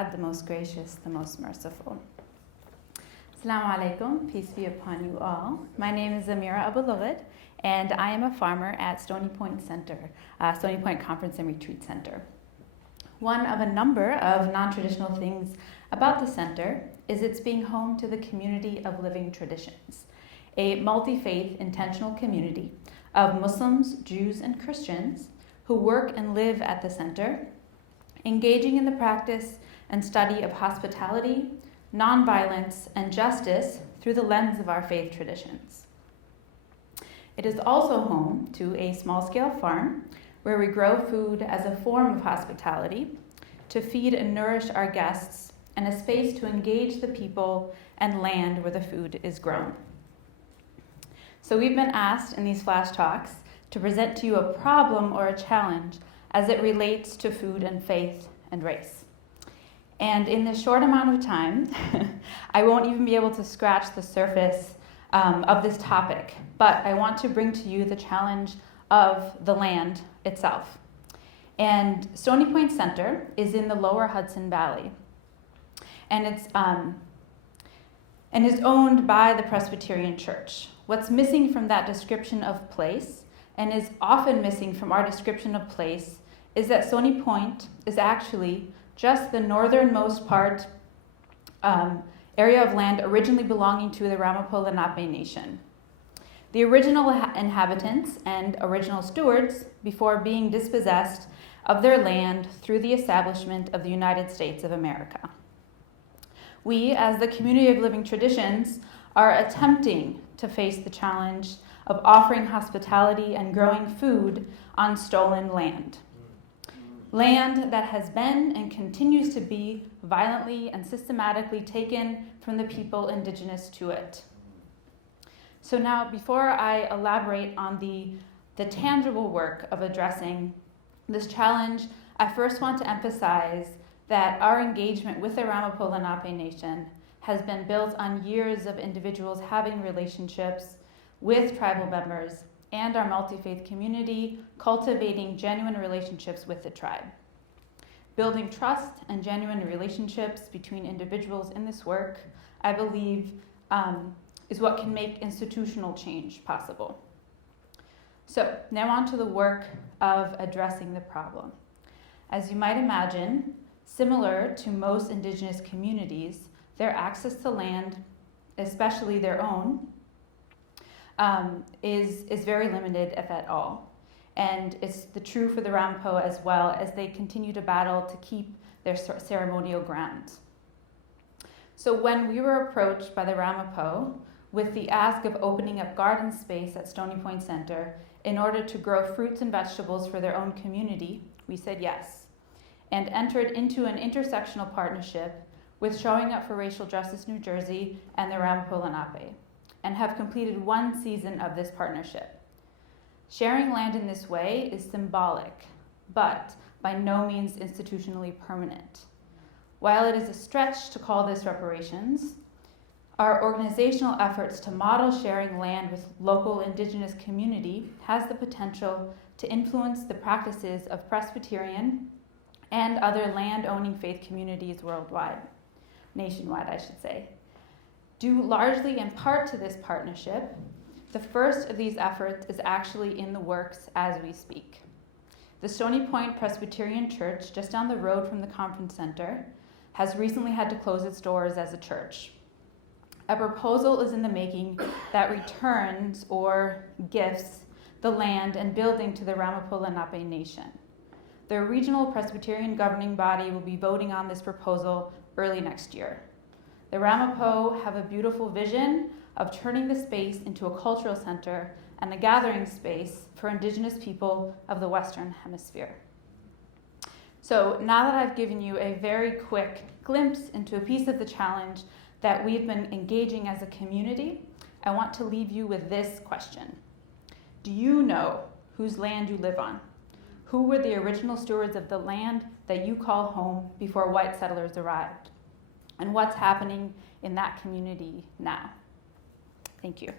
God, the most gracious, the most merciful. Assalamu alaikum, peace be upon you all. My name is Amirah AbuLughod, and I am a farmer at Stony Point Center, Stony Point Conference and Retreat Center. One of a number of non-traditional things about the center is its being home to the community of living traditions, a multi-faith intentional community of Muslims, Jews, and Christians who work and live at the center, engaging in the practice and study of hospitality, nonviolence, and justice through the lens of our faith traditions. It is also home to a small-scale farm where we grow food as a form of hospitality to feed and nourish our guests, and a space to engage the people and land where the food is grown. So we've been asked in these flash talks to present to you a problem or a challenge as it relates to food and faith and race. And in this short amount of time, I won't even be able to scratch the surface of this topic, but I want to bring to you the challenge of the land itself. And Stony Point Center is in the lower Hudson Valley, and it's is owned by the Presbyterian Church. What's missing from that description of place, and is often missing from our description of place, is that Stony Point is actually just the northernmost part area of land originally belonging to the Ramapo Lenape Nation. The original inhabitants and original stewards before being dispossessed of their land through the establishment of the United States of America. We, as the community of living traditions, are attempting to face the challenge of offering hospitality and growing food on stolen land. Land that has been and continues to be violently and systematically taken from the people indigenous to it. So now, before I elaborate on the tangible work of addressing this challenge, I first want to emphasize that our engagement with the Ramapo Lenape Nation has been built on years of individuals having relationships with tribal members and our multi-faith community cultivating genuine relationships with the tribe. Building trust and genuine relationships between individuals in this work, I believe, is what can make institutional change possible. So now on to the work of addressing the problem. As you might imagine, similar to most indigenous communities, their access to land, especially their own, is very limited, if at all. And it's true for the Ramapo as well, as they continue to battle to keep their ceremonial grounds. So when we were approached by the Ramapo with the ask of opening up garden space at Stony Point Center in order to grow fruits and vegetables for their own community, we said yes, and entered into an intersectional partnership with Showing Up for Racial Justice New Jersey and the Ramapo Lenape, and have completed one season of this partnership. Sharing land in this way is symbolic, but by no means institutionally permanent. While it is a stretch to call this reparations, our organizational efforts to model sharing land with local indigenous community has the potential to influence the practices of Presbyterian and other land-owning faith communities nationwide, I should say. Due largely in part to this partnership, the first of these efforts is actually in the works as we speak. The Stony Point Presbyterian Church, just down the road from the conference center, has recently had to close its doors as a church. A proposal is in the making that returns or gifts the land and building to the Ramapo Lenape Nation. The regional Presbyterian governing body will be voting on this proposal early next year. The Ramapo have a beautiful vision of turning the space into a cultural center and a gathering space for indigenous people of the Western Hemisphere. So now that I've given you a very quick glimpse into a piece of the challenge that we've been engaging as a community, I want to leave you with this question. Do you know whose land you live on? Who were the original stewards of the land that you call home before white settlers arrived? And what's happening in that community now? Thank you.